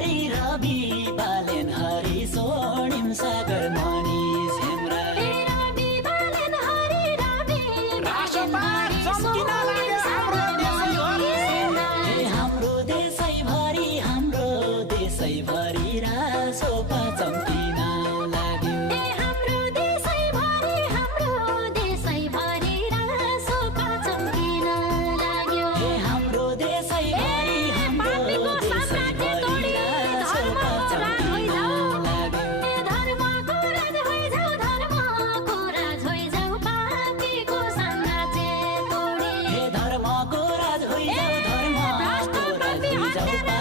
हरि रवि बालेन हरि स्वर्णिम सागर मणि झेम्रा हाम्रो देशैभरि रासोपा चम्किन लाग्यो हाम्रो देशैभरि रासोपा चम्किन लाग्यो हाम्रो देशैभरि रासोपा चम्किन लाग्यो धर्मको राज होइजाऊ पापीको साम्राज्य तोडी धर्मको राज होइजाऊ धर्मको राज होइजाऊ